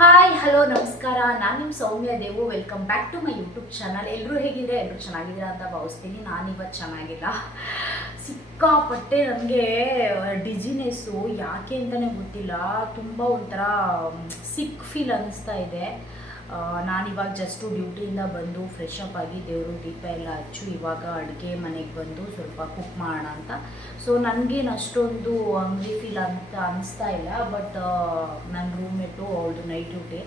Hi hello ನಮಸ್ಕಾರ, ನಾನು ನಿಮ್ಮ Soumya Devu. Welcome back to my YouTube channel. ಎಲ್ಲರೂ ಹೇಗಿದ್ರೆ ಎಲ್ಲರೂ ಚೆನ್ನಾಗಿದ್ದೀರಾ ಅಂತ ಭಾವಿಸ್ತೀನಿ. ನಾನಿವತ್ತು ಚೆನ್ನಾಗಿಲ್ಲ, ಸಿಕ್ಕಾಪಟ್ಟೆ ನನಗೆ ಡಿಜಿನೆಸ್ಸು ಯಾಕೆ ಅಂತಲೇ ಗೊತ್ತಿಲ್ಲ. ತುಂಬ ಒಂಥರ ಸಿಕ್ ಫೀಲ್ ಅನ್ನಿಸ್ತಾ ಇದೆ. ನಾನಿವಾಗ ಜಸ್ಟು ಡ್ಯೂಟಿಯಿಂದ ಬಂದು ಫ್ರೆಶ್ ಅಪ್ ಆಗಿ ದೇವರು ದೀಪ ಎಲ್ಲ ಹಚ್ಚು ಇವಾಗ ಅಡುಗೆ ಮನೆಗೆ ಬಂದು ಸ್ವಲ್ಪ ಕುಕ್ ಮಾಡೋಣ ಅಂತ. ಸೊ ನನಗೇನು ಅಷ್ಟೊಂದು ಹಂಗ್ರಿ ಫೀಲ್ ಅಂತ ಅನಿಸ್ತಾ ಇಲ್ಲ. ಬಟ್ ನನ್ನ ರೂಮ್ಮೇಟು ಅವಳದು ನೈಟ್ ಡ್ಯೂಟಿ,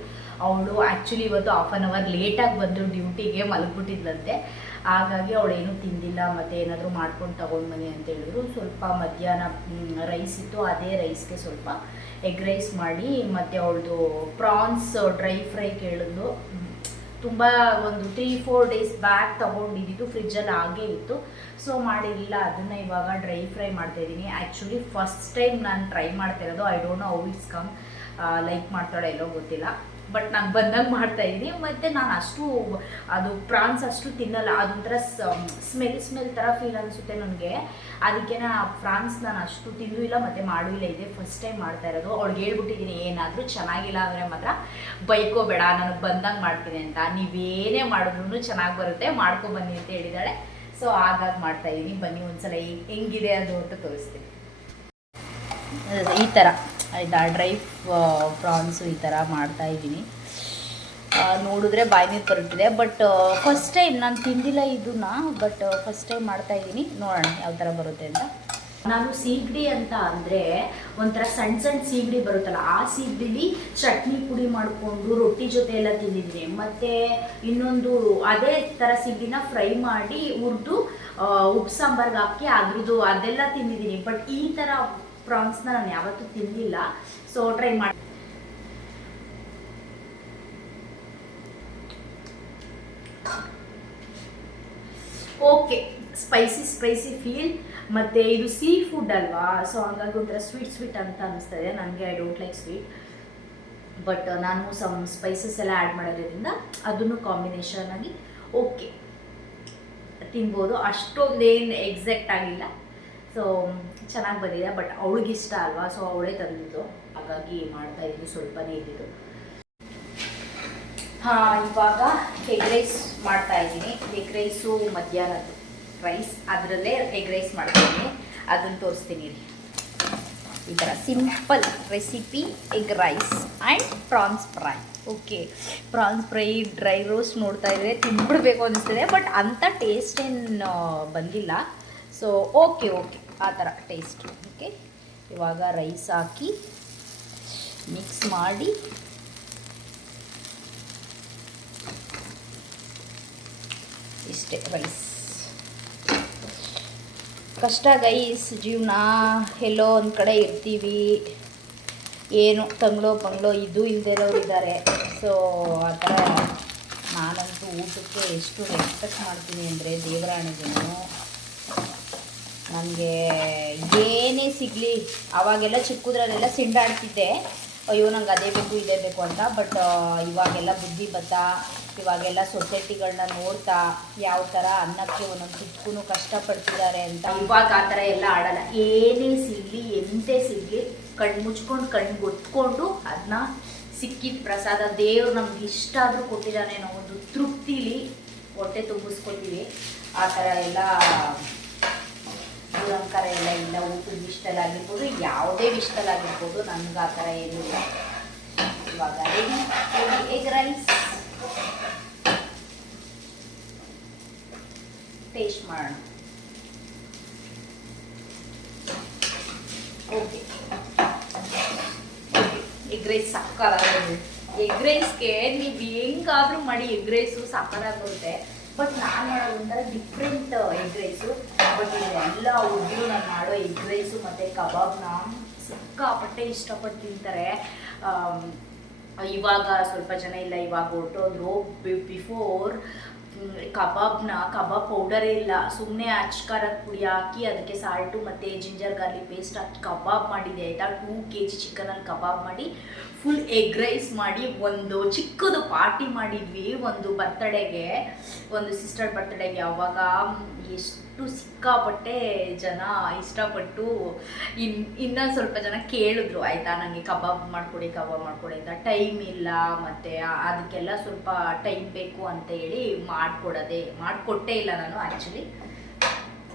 ಅವಳು ಆ್ಯಕ್ಚುಲಿ ಇವತ್ತು ಹಾಫ್ ಆನ್ ಅವರ್ ಲೇಟಾಗಿ ಬಂದು ಡ್ಯೂಟಿಗೆ ಮಲಗಿಬಿಟ್ಟಿದ್ಲಂತೆ. ಹಾಗಾಗಿ ಅವಳೇನೂ ತಿಂದಿಲ್ಲ, ಮತ್ತು ಏನಾದರೂ ಮಾಡ್ಕೊಂಡು ತೊಗೊಂಡು ಬನ್ನಿ ಅಂತ ಹೇಳಿದ್ರು. ಸ್ವಲ್ಪ ಮಧ್ಯಾಹ್ನ ರೈಸ್ ಇತ್ತು, ಅದೇ ರೈಸ್ಗೆ ಸ್ವಲ್ಪ ಎಗ್ ರೈಸ್ ಮಾಡಿ, ಮತ್ತು ಅವಳದು ಪ್ರಾನ್ಸ್ ಡ್ರೈ ಫ್ರೈ ಕೇಳಿದ್ಲು. ತುಂಬ ಒಂದು 3-4 ಡೇಸ್ ಬ್ಯಾಕ್ ತೊಗೊಂಡಿದ್ದು ಫ್ರಿಜ್ಜಲ್ಲಿ ಹಾಗೇ ಇತ್ತು. ಸೊ ಮಾಡಿರಲಿಲ್ಲ, ಅದನ್ನು ಇವಾಗ ಡ್ರೈ ಫ್ರೈ ಮಾಡ್ತಾಯಿದ್ದೀನಿ. ಆ್ಯಕ್ಚುಲಿ ಫಸ್ಟ್ ಟೈಮ್ ನಾನು ಟ್ರೈ ಮಾಡ್ತಾಯಿರೋದು. I don't know how it's come, like ಮಾಡ್ತಾಳೆ ಎಲ್ಲೋ ಗೊತ್ತಿಲ್ಲ, ಬಟ್ ನಾನು ಬಂದಾಗ ಮಾಡ್ತಾಯಿದ್ದೀನಿ. ಮತ್ತು ನಾನು ಅಷ್ಟು ಅದು ಪ್ರಾನ್ಸ್ ಅಷ್ಟು ತಿನ್ನಲ್ಲ, ಅದೊಂಥರ ಸ್ಮೆಲ್ ಥರ ಫೀಲ್ ಅನಿಸುತ್ತೆ ನನಗೆ. ಅದಕ್ಕೆ ಪ್ರಾನ್ಸ್ ನಾನು ಅಷ್ಟು ತಿಂದೂ ಇಲ್ಲ ಮತ್ತು ಮಾಡೂ ಇಲ್ಲ. ಇದೆ ಫಸ್ಟ್ ಟೈಮ್ ಮಾಡ್ತಾ ಇರೋದು. ಅವ್ಳಿಗೆ ಹೇಳ್ಬಿಟ್ಟಿದ್ದೀನಿ, ಏನಾದರೂ ಚೆನ್ನಾಗಿಲ್ಲ ಅಂದರೆ ಮಾತ್ರ ಬೈಕೋಬೇಡ, ನನಗೆ ಬಂದಂಗೆ ಮಾಡ್ತೀನಿ ಅಂತ. ನೀವೇನೇ ಮಾಡಿದ್ರು ಚೆನ್ನಾಗಿ ಬರುತ್ತೆ, ಮಾಡ್ಕೊಬನ್ನಿ ಅಂತ ಹೇಳಿದ್ದಾಳೆ. ಸೊ ಹಾಗಾಗಿ ಮಾಡ್ತಾಯಿದ್ದೀನಿ. ಬನ್ನಿ ಒಂದ್ಸಲ ಹೆಂಗಿದೆ ಅದು ಅಂತ ತೋರಿಸ್ತೀನಿ. ಈ ಥರ ಆಯಿತಾ, ಡ್ರೈ ಪ್ರಾನ್ಸು ಈ ಥರ ಮಾಡ್ತಾಯಿದ್ದೀನಿ. ನೋಡಿದ್ರೆ ಬಾಯಿ ನೀರು ಬರುತ್ತಿದೆ. ಬಟ್ ಫಸ್ಟ್ ಟೈಮ್ ನಾನು ತಿಂದಿಲ್ಲ ಇದನ್ನು, ಬಟ್ ಫಸ್ಟ್ ಟೈಮ್ ಮಾಡ್ತಾಯಿದ್ದೀನಿ. ನೋಡೋಣ ಯಾವ ಥರ ಬರುತ್ತೆ ಅಂತ. ನಾನು ಸೀಗಡಿ ಅಂತ ಅಂದರೆ ಒಂಥರ ಸಣ್ಣ ಸೀಗಡಿ ಬರುತ್ತಲ್ಲ, ಆ ಸೀಗಡಿಲಿ ಚಟ್ನಿ ಪುಡಿ ಮಾಡಿಕೊಂಡು ರೊಟ್ಟಿ ಜೊತೆ ಎಲ್ಲ ತಿಂದಿದ್ದೀನಿ. ಮತ್ತು ಇನ್ನೊಂದು ಅದೇ ಥರ ಸೀಗಡಿನ ಫ್ರೈ ಮಾಡಿ ಹುರಿದು ಉಪ್ಪು ಸಾಂಬಾರ್ಗೆ ಹಾಕಿ ಅದ್ರದ್ದು ಅದೆಲ್ಲ ತಿಂದಿದ್ದೀನಿ. ಬಟ್ ಈ ಥರ ಪ್ರಾನ್ಸ್ನ ನಾನು ಯಾವತ್ತೂ ತಿಂದಿಲ್ಲ. ಸೊ ಟ್ರೈ ಮಾಡಿ. Okay, spicy feel. ಮತ್ತು ಇದು ಸೀ ಫುಡ್ ಅಲ್ವಾ, ಸೊ ಹಂಗಾಗಿ ಒಂಥರ ಸ್ವೀಟ್ ಅಂತ ಅನ್ನಿಸ್ತಾ ಇದೆ ನನಗೆ. I don't like sweet, but ನಾನು ಸಮ್ ಸ್ಪೈಸಸ್ ಎಲ್ಲ ಆ್ಯಡ್ ಮಾಡಿರೋದ್ರಿಂದ ಅದನ್ನು ಕಾಂಬಿನೇಷನ್ ಆಗಿ ಓಕೆ ತಿನ್ಬೋದು. ಅಷ್ಟೊಂದೇನು ಎಕ್ಸಾಕ್ಟ್ ಆಗಿಲ್ಲ. ಸೊ ಚೆನ್ನಾಗಿ ಬಂದಿದೆ, ಬಟ್ ಅವಳಿಗಿಷ್ಟ ಅಲ್ವಾ, ಸೊ ಅವಳೇ ತಂದಿದ್ದು, ಹಾಗಾಗಿ ಮಾಡ್ತಾಯಿದ್ದು ಸ್ವಲ್ಪನೇ ಇದ್ದಿದ್ದು. ಇವಾಗ ಎಗ್ ರೈಸ್ ಮಾಡ್ತಾಯಿದ್ದೀನಿ. ಎಗ್ ರೈಸು ಮಧ್ಯಾಹ್ನದ್ದು ರೈಸ್, ಅದರಲ್ಲೇ ಎಗ್ ರೈಸ್ ಮಾಡ್ತಾಯಿದ್ದೀನಿ. ಅದನ್ನು ತೋರಿಸ್ತೀನಿ ರೀ. ಈ ಥರ simple recipe, egg rice and prawns fry. Okay, prawns fry dry roast ನೋಡ್ತಾ ಇದ್ದರೆ ತಿನ್ಬಿಡ್ಬೇಕು ಅನಿಸ್ತದೆ, ಬಟ್ ಅಂಥ ಟೇಸ್ಟ್ ಏನು ಬಂದಿಲ್ಲ. ಸೊ ಓಕೆ ಆ ಥರ ಟೇಸ್ಟ್. ಓಕೆ, ಇವಾಗ ರೈಸ್ ಹಾಕಿ ಮಿಕ್ಸ್ ಮಾಡಿ ಇಷ್ಟೇ ರೈಸ್. ಕಷ್ಟ ಗೈಸ್ ಜೀವನ. ಎಲ್ಲೋ ಒಂದು ಕಡೆ ಇರ್ತೀವಿ, ಏನು ತಂಗ್ಳೋ ಬಂಗ್ಳೋ ಇದು ಇಲ್ದಿರೋರು ಇದ್ದಾರೆ. ಸೊ ಆ ಥರ ನಾನಂತೂ ಊಟಕ್ಕೆ ಎಷ್ಟು ಎಕ್ಸ್ಪೆಕ್ಟ್ ಮಾಡ್ತೀನಿ ಅಂದರೆ ದೇವರಾಣಿಗೇನು ನನಗೆ ಏನೇ ಸಿಗಲಿ. ಆವಾಗೆಲ್ಲ ಚಿಕ್ಕದ್ರಲ್ಲೆಲ್ಲ ಸಿಂಡಾಡ್ತಿದ್ದೆ, ಅಯ್ಯೋ ನಂಗೆ ಅದೇ ಬೇಕು ಇದೇ ಬೇಕು ಅಂತ. ಬಟ್ ಇವಾಗೆಲ್ಲ ಬುದ್ಧಿ ಬತ್ತಾ, ಇವಾಗೆಲ್ಲ ಸೊಸೈಟಿಗಳನ್ನ ನೋಡ್ತಾ ಯಾವ ಥರ ಅನ್ನಕ್ಕೆ ಒಂದೊಂದು ತುಕ್ಕೂ ಕಷ್ಟಪಡ್ತಿದ್ದಾರೆ ಅಂತ ಇವಾಗ ಆ ಥರ ಎಲ್ಲ ಆಡಲ್ಲ. ಏನೇ ಸಿಗಲಿ ಎಂತೆ ಸಿಗಲಿ ಕಣ್ಣು ಮುಚ್ಕೊಂಡು ಕಣ್ಣು ಗೊತ್ಕೊಂಡು ಅದನ್ನ ಸಿಕ್ಕಿದ ಪ್ರಸಾದ ದೇವ್ರು ನಮ್ಗೆ ಇಷ್ಟ ಆದರೂ ಕೊಟ್ಟಿದ್ದಾನೆ ಅನ್ನೋ ಒಂದು ತೃಪ್ತಿಲಿ ಹೊಟ್ಟೆ ತುಂಬಿಸ್ಕೊತೀವಿ. ಆ ಥರ ಎಲ್ಲ ದುರಂಕಾರ ಎಲ್ಲ ಇಲ್ಲ. ಊಟದ ವಿಷಯದಲ್ಲಾಗಿರ್ಬೋದು, ಯಾವುದೇ ವಿಷಯದಲ್ಲಾಗಿರ್ಬೋದು, ನನಗೆ ಆ ಥರ ಏನೂ ಇಲ್ಲ. ಇವಾಗ ಎಗ್ ರೈಸ್ ಟೇಸ್ಟ್ ಮಾಡೋಣ. ಓಕೆ, ಎಗ್ ರೈಸ್ ಸಕ್ಕತ್ತಾಗಿ. ಎಗ್ ರೈಸ್ಗೆ ನೀವು ಹೆಂಗಾದರೂ ಮಾಡಿ ಎಗ್ ರೈಸು ಸಕ್ಕತ್ತಾಗಿ ಬರುತ್ತೆ. ಬಟ್ ನಾನು ಮಾಡೋದು ಒಂಥರ ಡಿಫ್ರೆಂಟ್ ಎಗ್ ರೈಸು. ಬಟ್ ಎಲ್ಲ ಹುಡುಗರು ನಾನು ಮಾಡೋ ಎಗ್ ರೈಸು ಮತ್ತು ಕಬಾಬ್ನ ಸಿಕ್ಕಾಪಟ್ಟೆ ಇಷ್ಟಪಟ್ಟು ತಿಂತಾರೆ. ಇವಾಗ ಸ್ವಲ್ಪ ಜನ ಇಲ್ಲ, ಇವಾಗ ಹೊರಟೋದ್ರು. ಬಿಫೋರ್ ಕಬಾಬ್ ಪೌಡರೇ ಇಲ್ಲ, ಸುಮ್ಮನೆ ಅಚ್ಕಾರದ ಪುಡಿ ಹಾಕಿ ಅದಕ್ಕೆ ಸಾಲ್ಟು ಮತ್ತು ಜಿಂಜರ್ ಗಾರ್ಲಿಕ್ ಪೇಸ್ಟ್ ಹಾಕಿ ಕಬಾಬ್ ಮಾಡಿದೆ ಆಯಿತಾ. 2 kg ಚಿಕನಲ್ಲಿ ಕಬಾಬ್ ಮಾಡಿ ಫುಲ್ ಎಗ್ ರೈಸ್ ಮಾಡಿ ಒಂದು ಚಿಕ್ಕದು ಪಾರ್ಟಿ ಮಾಡಿದ್ವಿ ಒಂದು ಬರ್ತ್ಡೇಗೆ, ಒಂದು ಸಿಸ್ಟರ್ ಬರ್ತ್ಡೇಗೆ. ಅವಾಗ ಎಷ್ಟು ಸಿಕ್ಕಾಪಟ್ಟೆ ಜನ ಇಷ್ಟಪಟ್ಟು ಇನ್ನೊಂದು ಸ್ವಲ್ಪ ಜನ ಕೇಳಿದ್ರು ಆಯಿತಾ, ನನಗೆ ಕಬಾಬ್ ಮಾಡಿಕೊಡಿ ಅಂತ. ಟೈಮ್ ಇಲ್ಲ ಮತ್ತು ಅದಕ್ಕೆಲ್ಲ ಸ್ವಲ್ಪ ಟೈಮ್ ಬೇಕು ಅಂತ ಹೇಳಿ ಮಾಡಿಕೊಟ್ಟೇ ಇಲ್ಲ ನಾನು. ಆ್ಯಕ್ಚುಲಿ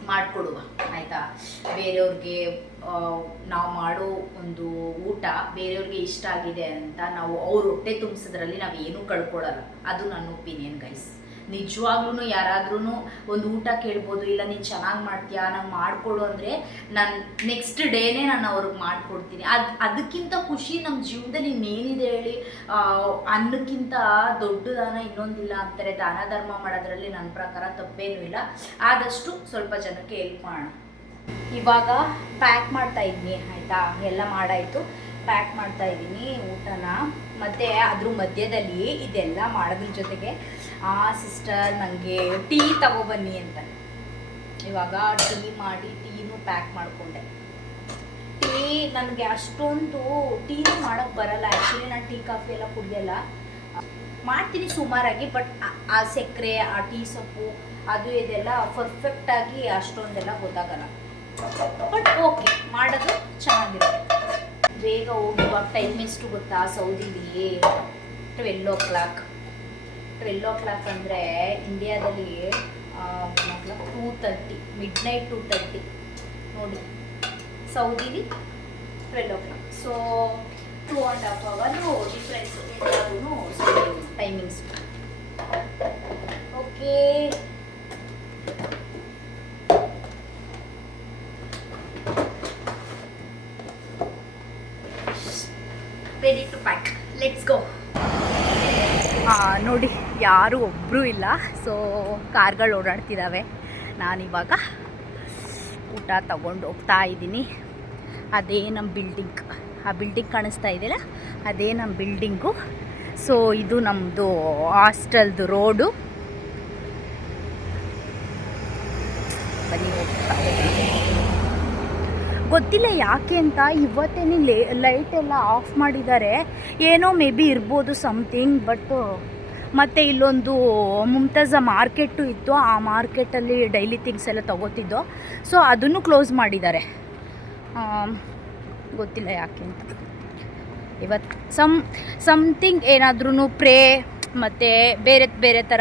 ಮಾಡಿಕೊಡುವ ಆಯಿತಾ, ಬೇರೆಯವ್ರಿಗೆ ನಾವು ಮಾಡೋ ಒಂದು ಊಟ ಬೇರೆಯವ್ರಿಗೆ ಇಷ್ಟ ಆಗಿದೆ ಅಂತ ನಾವು ಅವ್ರ ಹೊಟ್ಟೆ ತುಂಬಿಸೋದ್ರಲ್ಲಿ ನಾವು ಏನೂ ಕಳ್ಕೊಳ್ಳಲ್ಲ. ಅದು ನನ್ನ ಒಪಿನಿಯನ್ ಗೈಸ್. ನಿಜವಾಗ್ಲೂ ಯಾರಾದ್ರೂ ಒಂದು ಊಟ ಕೇಳ್ಬೋದು, ಇಲ್ಲ ನೀನು ಚೆನ್ನಾಗಿ ಮಾಡ್ತೀಯಾ ನಂಗೆ ಮಾಡಿಕೊಡು ಅಂದರೆ ನಾನು ನೆಕ್ಸ್ಟ್ ಡೇನೇ ನಾನು ಅವ್ರಿಗೆ ಮಾಡಿಕೊಡ್ತೀನಿ. ಅದಕ್ಕಿಂತ ಖುಷಿ ನಮ್ಮ ಜೀವನದಲ್ಲಿ ಇನ್ನೇನಿದೆ ಹೇಳಿ? ಅನ್ನಕ್ಕಿಂತ ದೊಡ್ಡ ದಾನ ಇನ್ನೊಂದಿಲ್ಲ ಅಂತಾರೆ. ದಾನ ಧರ್ಮ ಮಾಡೋದ್ರಲ್ಲಿ ನನ್ನ ಪ್ರಕಾರ ತಪ್ಪೇನೂ ಇಲ್ಲ. ಆದಷ್ಟು ಸ್ವಲ್ಪ ಜನಕ್ಕೆ ಹೆಲ್ಪ್ ಮಾಡೋಣ. ಇವಾಗ ಪ್ಯಾಕ್ ಮಾಡ್ತಾ ಇದ್ದೀನಿ ಆಯಿತಾ, ಎಲ್ಲ ಮಾಡಾಯಿತು, ಪ್ಯಾಕ್ ಮಾಡ್ತಾ ಇದ್ದೀನಿ ಊಟನ. ಮತ್ತು ಅದ್ರ ಮಧ್ಯದಲ್ಲಿ ಇದೆಲ್ಲ ಮಾಡೋದ್ರ ಜೊತೆಗೆ ಆ ಸಿಸ್ಟರ್ ನನಗೆ ಟೀ ತಗೊಬನ್ನಿ ಅಂತ. ಇವಾಗ ಟೀ ಮಾಡಿ ಟೀನೂ ಪ್ಯಾಕ್ ಮಾಡಿಕೊಂಡೆ. ಟೀ ನನಗೆ ಅಷ್ಟೊಂದು ಟೀನೂ ಮಾಡೋಕ್ಕೆ ಬರಲ್ಲ. ಆ್ಯಕ್ಚುಲಿ ನಾನು ಟೀ ಕಾಫಿ ಎಲ್ಲ ಕುಡಿಯಲ್ಲ, ಮಾಡ್ತೀನಿ ಸುಮಾರಾಗಿ. ಬಟ್ ಆ ಸಕ್ಕರೆ, ಆ ಟೀ ಸೊಪ್ಪು ಅದು ಇದೆಲ್ಲ ಪರ್ಫೆಕ್ಟಾಗಿ ಅಷ್ಟೊಂದೆಲ್ಲ ಗೊತ್ತಾಗಲ್ಲ. ಬಟ್ ಓಕೆ, ಮಾಡೋದು ಚೆನ್ನಾಗಿರುತ್ತೆ. ಬೇಗ ಹೋಗಿ ಇವಾಗ ಟೈಮ್ ಎಷ್ಟು ಗೊತ್ತಾ ಸೌದಿಲಿ? 12 o'clock ಅಂದರೆ ಇಂಡಿಯಾದಲ್ಲಿ 2:30, ಮಿಡ್ನೈಟ್ 2:30 ನೋಡಿ. ಸೌದಿಲಿ 12 o'clock. ಸೊ 2.5 hour ಡಿಫ್ರೆನ್ಸ್ ಎಲ್ಲರೂ timings. Okay, ready to pack, let's go. ನೋಡಿ, ಯಾರೂ ಒಬ್ಬರೂ ಇಲ್ಲ. ಸೊ ಕಾರ್ಗಳು ಓಡಾಡ್ತಿದ್ದಾವೆ. ನಾನಿವಾಗ ಊಟ ತಗೊಂಡು ಹೋಗ್ತಾ ಇದ್ದೀನಿ. ಅದೇ ನಮ್ಮ ಬಿಲ್ಡಿಂಗ್, ಆ ಬಿಲ್ಡಿಂಗ್ ಕಾಣಿಸ್ತಾ ಇದೆಯಲ್ಲ, ಅದೇ ನಮ್ಮ ಬಿಲ್ಡಿಂಗು. ಸೊ ಇದು ನಮ್ಮದು ಹಾಸ್ಟೆಲ್ದು ರೋಡು. ಬನ್ನಿ ಹೋಗ್ತಾ ಗೊತ್ತಿಲ್ಲ ಯಾಕೆ ಅಂತ ಇವತ್ತೇನೆ ಲೈಟ್ ಎಲ್ಲ ಆಫ್ ಮಾಡಿದ್ದಾರೆ. ಏನೋ ಮೇ ಬಿ ಇರ್ಬೋದು ಸಮಥಿಂಗ್. ಬಟ್ ಮತ್ತು ಇಲ್ಲೊಂದು ಮುಮ್ತಾಜ ಮಾರ್ಕೆಟು ಇತ್ತು, ಆ ಮಾರ್ಕೆಟಲ್ಲಿ ಡೈಲಿ ಥಿಂಗ್ಸ್ ಎಲ್ಲ ತೊಗೋತಿದ್ದೋ. ಸೊ ಅದನ್ನು ಕ್ಲೋಸ್ ಮಾಡಿದ್ದಾರೆ. ಗೊತ್ತಿಲ್ಲ ಯಾಕೆ ಅಂತ. ಇವತ್ತು ಸಮಥಿಂಗ್ ಏನಾದ್ರೂ ಪ್ರೇ ಮತ್ತು ಬೇರೆ ಥರ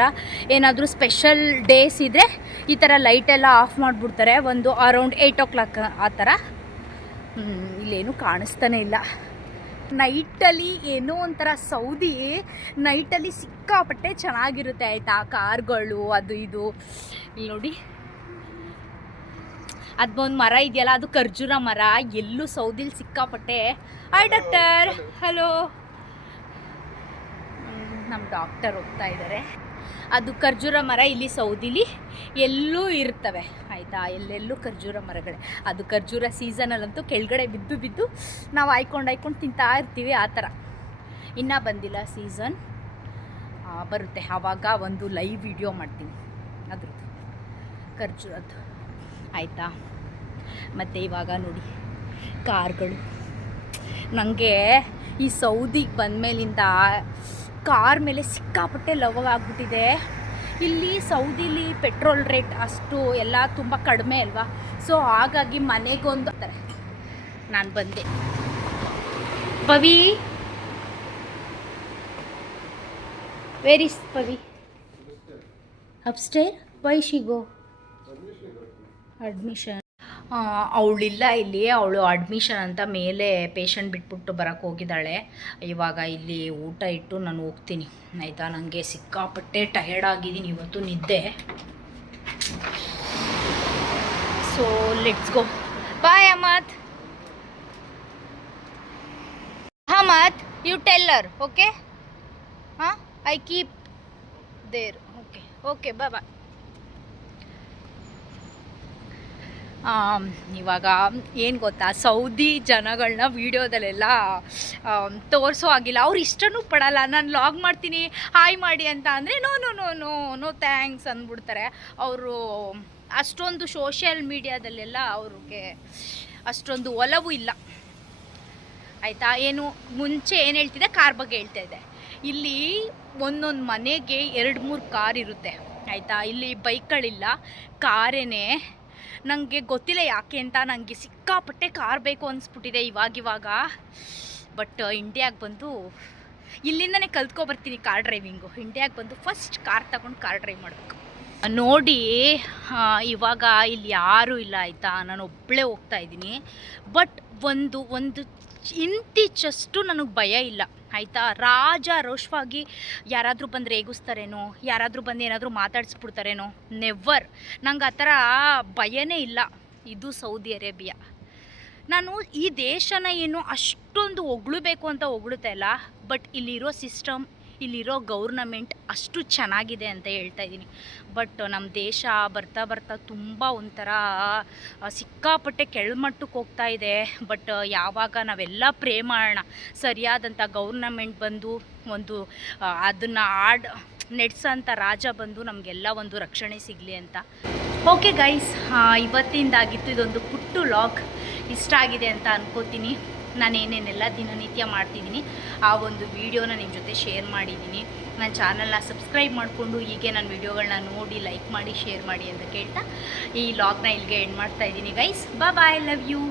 ಏನಾದರೂ ಸ್ಪೆಷಲ್ ಡೇಸ್ ಇದ್ದರೆ ಈ ಥರ ಲೈಟೆಲ್ಲ ಆಫ್ ಮಾಡಿಬಿಡ್ತಾರೆ. ಒಂದು ಅರೌಂಡ್ 8 o'clock ಆ ಥರ. ಇಲ್ಲೇನೂ ಕಾಣಿಸ್ತಾನೆ ಇಲ್ಲ. ನೈಟಲ್ಲಿ ಏನೋ ಒಂಥರ ಸೌದಿ ನೈಟಲ್ಲಿ ಸಿಕ್ಕಾಪಟ್ಟೆ ಚೆನ್ನಾಗಿರುತ್ತೆ ಆಯಿತಾ. ಕಾರ್ಗಳು ಅದು ಇದು. ಇಲ್ಲಿ ನೋಡಿ, ಅದು ಒಂದು ಮರ ಇದೆಯಲ್ಲ, ಅದು ಖರ್ಜೂರ ಮರ. ಎಲ್ಲೂ ಸೌದಿಲಿ ಸಿಕ್ಕಾಪಟ್ಟೆ. Hi doctor. ಹಲೋ. ನಮ್ಮ ಡಾಕ್ಟರ್ ಹೋಗ್ತಾ ಇದ್ದಾರೆ. ಅದು ಖರ್ಜೂರ ಮರ ಇಲ್ಲಿ ಸೌದಿಲಿ ಎಲ್ಲೂ ಇರ್ತವೆ ಆಯಿತಾ. ಎಲ್ಲೆಲ್ಲೂ ಖರ್ಜೂರ ಮರಗಳೇ. ಅದು ಖರ್ಜೂರ ಸೀಸನಲ್ಲಂತೂ ಕೆಳಗಡೆ ಬಿದ್ದು ನಾವು ಆಯ್ಕೊಂಡು ತಿಂತಾ ಇರ್ತೀವಿ. ಆ ಥರ ಇನ್ನೂ ಬಂದಿಲ್ಲ ಸೀಸನ್, ಬರುತ್ತೆ. ಆವಾಗ ಒಂದು ಲೈವ್ ವಿಡಿಯೋ ಮಾಡ್ತೀನಿ ಅದ್ರದ್ದು, ಖರ್ಜೂರದ್ದು ಆಯಿತಾ. ಮತ್ತು ಇವಾಗ ನೋಡಿ ಕಾರ್ಗಳು. ನನಗೆ ಈ ಸೌದಿಗೆ ಬಂದಮೇಲಿಂದ ಕಾರ್ ಮೇಲೆ ಸಿಕ್ಕಾಪಟ್ಟೆ ಲವ್ ಆಗಿಬಿಟ್ಟಿದೆ. ಇಲ್ಲಿ ಸೌದಿಲಿ ಪೆಟ್ರೋಲ್ ರೇಟ್ ಅಷ್ಟು ಎಲ್ಲ ತುಂಬ ಕಡಿಮೆ ಅಲ್ವಾ. ಸೊ ಹಾಗಾಗಿ ಮನೆಗೊಂದು ಅಂತಾರೆ. ನಾನು ಬಂದೆ. Pavi, where is Pavi? Upstair. Why she go? Admission. ಅವಳಿಲ್ಲ ಇಲ್ಲಿ, ಅವಳು ಅಡ್ಮಿಷನ್ ಅಂತ ಮೇಲೆ ಪೇಷಂಟ್ ಬಿಟ್ಬಿಟ್ಟು ಬರೋಕ್ಕೆ ಹೋಗಿದ್ದಾಳೆ. ಇವಾಗ ಇಲ್ಲಿ ಊಟ ಇಟ್ಟು ನಾನು ಹೋಗ್ತೀನಿ ಆಯಿತಾ. ನನಗೆ ಸಿಕ್ಕಾಪಟ್ಟೆ ಟಯರ್ಡ್ ಆಗಿದ್ದೀನಿ ಇವತ್ತು, ನಿದ್ದೆ. So let's go. Bye Amat. Amat, you tell her, okay? ಹಾಂ, I keep there. Okay bye bye. ಇವಾಗ ಏನು ಗೊತ್ತಾ, ಸೌದಿ ಜನಗಳನ್ನ ವೀಡಿಯೋದಲ್ಲೆಲ್ಲ ತೋರಿಸೋ ಆಗಿಲ್ಲ. ಅವ್ರು ಇಷ್ಟನೂ ಪಡಲ್ಲ. ನಾನು ಲಾಗ್ ಮಾಡ್ತೀನಿ ಹಾಯ್ ಮಾಡಿ ಅಂತ ಅಂದರೆ ನೋ ಥ್ಯಾಂಕ್ಸ್ ಅಂದ್ಬಿಡ್ತಾರೆ. ಅವರು ಅಷ್ಟೊಂದು ಸೋಷಿಯಲ್ ಮೀಡಿಯಾದಲ್ಲೆಲ್ಲ ಅವ್ರಿಗೆ ಅಷ್ಟೊಂದು ಒಲವು ಇಲ್ಲ. ಆಯಿತಾ. ಏನು ಮುಂಚೆ ಏನು ಹೇಳ್ತಿದ್ದೆ, ಕಾರ್ ಬಗ್ಗೆ ಹೇಳ್ತಾ ಇದ್ದೆ. ಇಲ್ಲಿ ಒಂದೊಂದು ಮನೆಗೆ 2-3 ಕಾರ್ ಇರುತ್ತೆ ಆಯಿತಾ. ಇಲ್ಲಿ ಬೈಕ್ಗಳಿಲ್ಲ, ಕಾರೇನೆ. ನನಗೆ ಗೊತ್ತಿಲ್ಲ ಯಾಕೆ ಅಂತ, ನನಗೆ ಸಿಕ್ಕಾಪಟ್ಟೆ ಕಾರ್ ಬೇಕು ಅನಿಸ್ಬಿಟ್ಟಿದೆ ಇವಾಗ. ಬಟ್ ಇಂಡಿಯಾಗೆ ಬಂದು ಇಲ್ಲಿಂದನೇ ಕಲ್ತ್ಕೊಬರ್ತೀನಿ ಕಾರ್ ಡ್ರೈವಿಂಗು. ಇಂಡಿಯಾಗೆ ಬಂದು ಫಸ್ಟ್ ಕಾರ್ ತಗೊಂಡು ಕಾರ್ ಡ್ರೈವ್ ಮಾಡಬೇಕು. ನೋಡಿ ಇವಾಗ ಇಲ್ಲಿ ಯಾರೂ ಇಲ್ಲ ಆಯಿತಾ, ನಾನು ಒಬ್ಬಳೇ ಹೋಗ್ತಾ ಇದ್ದೀನಿ. ಬಟ್ ಒಂದು ಇಂತಿಚಷ್ಟು ನನಗೆ ಭಯ ಇಲ್ಲ ಆಯಿತಾ. ರೋಷವಾಗಿ ಯಾರಾದರೂ ಬಂದರೆ ರೇಗಿಸ್ತಾರೇನೋ, ಯಾರಾದರೂ ಬಂದು ಏನಾದರೂ ಮಾತಾಡಿಸ್ಬಿಡ್ತಾರೇನೋ, ನೆವರ್. ನಂಗೆ ಆ ಥರ ಭಯನೇ ಇಲ್ಲ. ಇದು ಸೌದಿ ಅರೇಬಿಯಾ. ನಾನು ಈ ದೇಶನ ಏನು ಅಷ್ಟೊಂದು ಹೊಗಳಬೇಕು ಅಂತ ಹೊಗಳ್ತಾ ಇಲ್ಲ, ಬಟ್ ಇಲ್ಲಿರೋ ಸಿಸ್ಟಮ್, ಇಲ್ಲಿರೋ ಗೌರ್ನಮೆಂಟ್ ಅಷ್ಟು ಚೆನ್ನಾಗಿದೆ ಅಂತ ಹೇಳ್ತಾ ಇದ್ದೀನಿ. ಬಟ್ ನಮ್ಮ ದೇಶ ಬರ್ತಾ ತುಂಬ ಒಂಥರ ಸಿಕ್ಕಾಪಟ್ಟೆ ಕೆಳಮಟ್ಟಕ್ಕೆ ಹೋಗ್ತಾ ಇದೆ. ಬಟ್ ಯಾವಾಗ ನಾವೆಲ್ಲ ಪ್ರೇ ಮಾಡೋಣ ಸರಿಯಾದಂಥ ಗೌರ್ನಮೆಂಟ್ ಬಂದು ಒಂದು ಅದನ್ನು ನಡೆಸೋಂಥ ರಾಜ ಬಂದು ನಮಗೆಲ್ಲ ಒಂದು ರಕ್ಷಣೆ ಸಿಗಲಿ ಅಂತ. ಓಕೆ ಗೈಸ್, ಇವತ್ತಿಂದಾಗಿತ್ತು ಇದೊಂದು ಪುಟ್ಟು ಲಾಗ್. ಇಷ್ಟ ಆಗಿದೆ ಅಂತ ಅನ್ಕೋತೀನಿ. ನಾನು ಏನೇನೆಲ್ಲ ದಿನನಿತ್ಯ ಮಾಡ್ತಿದ್ದೀನಿ ಆ ಒಂದು ವೀಡಿಯೋನ ನಿಮ್ಮ ಜೊತೆ ಶೇರ್ ಮಾಡಿದ್ದೀನಿ. ನನ್ನ ಚಾನಲ್ನ ಸಬ್ಸ್ಕ್ರೈಬ್ ಮಾಡಿಕೊಂಡು ಹೀಗೆ ನನ್ನ ವೀಡಿಯೋಗಳನ್ನ ನೋಡಿ ಲೈಕ್ ಮಾಡಿ ಶೇರ್ ಮಾಡಿ ಅಂತ ಕೇಳ್ತಾ ಈ ಲಾಗ್ನ ಇಲ್ಲಿಗೆ ಎಂಡ್ ಮಾಡ್ತಾಯಿದ್ದೀನಿ ಗೈಸ್. Bye, love you.